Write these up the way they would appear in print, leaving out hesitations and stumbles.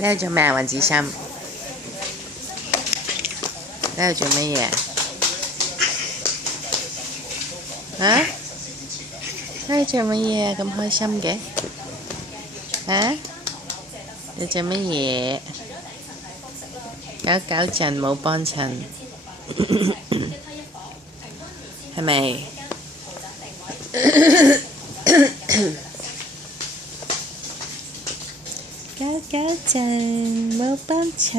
你喺度做咩啊，雲子心？你喺度做乜嘢啊？你喺度做乜嘢啊？咁開心嘅啊？你做乜嘢？搞震冇幫襯，係咪？搞震冇幫襯。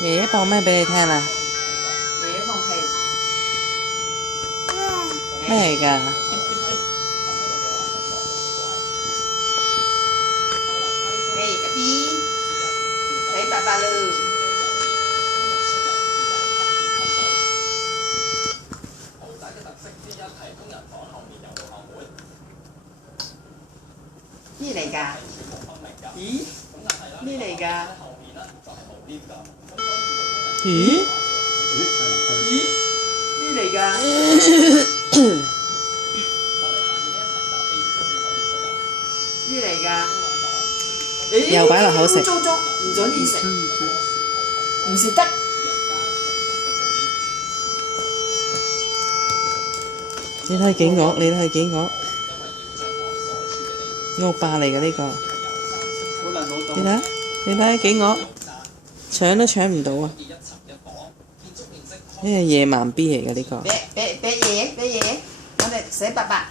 爺爺播咩俾你聽啊？爺爺放屁。咩嚟㗎？阿 B， 洗白白咯。咩嚟㗎？咦？咩嚟㗎？咦？咦？咩嚟㗎？咩嚟㗎？又擺落口食。糟糟，唔準你食，唔食得。你睇幾惡？你睇幾惡？惡霸嚟㗎呢個。你睇，你睇幾惡？搶都搶唔到啊！呢係野蠻 B 嚟㗎呢個。俾爺爺，我哋洗白白。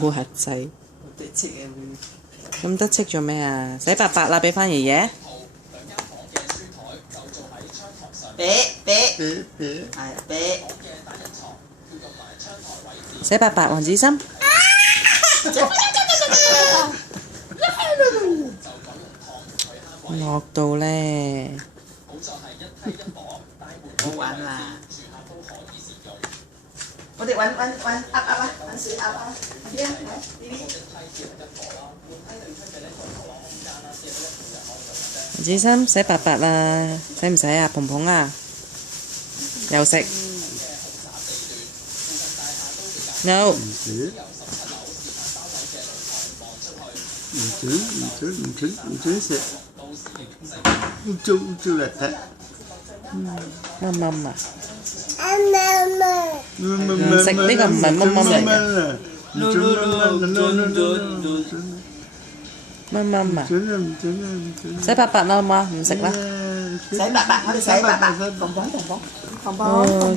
哇仔！咁得戚做咩啊？洗白白啦，俾翻爺爺。俾。洗白白黃子心。惡到咧！好玩啦！我哋揾鴨啊，揾水鴨啊！邊啊？嚟呢邊。黃子心洗白白啦，使唔使啊？蓬蓬啊，又食。No。唔准食，污糟邋遢。乜乜啊？唔食呢個唔係乜乜嚟嘅。乜乜啊？洗白白啦好嘛？唔食啦。洗白白，我哋洗白白，蓬蓬。